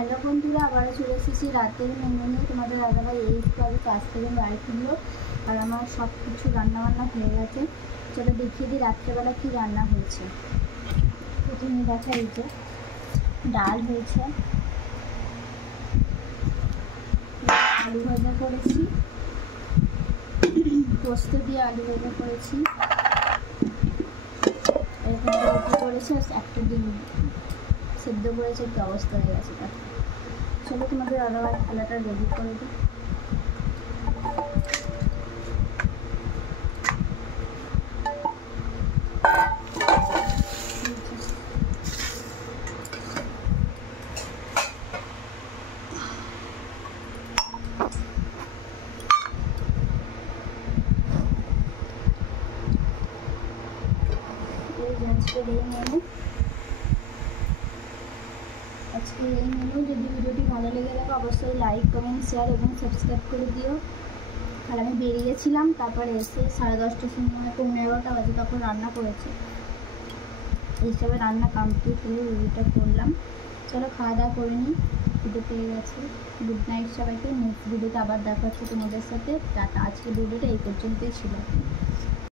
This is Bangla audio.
হ্যালো বন্ধুরা, আবারও চলে এসেছি রাতের মেনু নিয়ে। তোমাদের দাদাভাই এইভাবে কাজ থেকে বাড়ি ফিরলো আর আমার সব কিছু রান্নাবান্না হয়ে গেছে। চলো দেখিয়ে দিই রাত্রেবেলা কী রান্না হয়েছে। প্রথমে দেখা এই যে ডাল হয়েছে, আলু ভাজা করেছি, পোস্ত দিয়ে আলু ভাজা করেছি, এরকম রুটি করেছি আর একটা ডিম সেদ্ধ করেছে। একটু অবস্থা হয়ে গেছে তার। চলো তোমাদের দাদাভাই থালাটা রেডি করে দিই। আজকের এই মেনু যদি ভিডিওটি ভালো লেগে থাকে অবশ্যই লাইক, কমেন্ট, শেয়ার এবং সাবস্ক্রাইব করে দিও। আর আমি বেরিয়েছিলাম, তারপরে এসে 10:30টার সময় 11:30 বাজে তখন রান্না করেছি। এইসবে রান্না কমপ্লিট হয়ে ভিডিওটা করলাম। চলো খাওয়া দাওয়া করে নিই। ভিডিও পেয়ে গেছে। গুড নাইট সবাইকে। নেক্সট ভিডিওতে আবার দেখা হচ্ছে তোমাদের সাথে। টাটা। আজকের ভিডিওটা এই পর্যন্তই ছিল।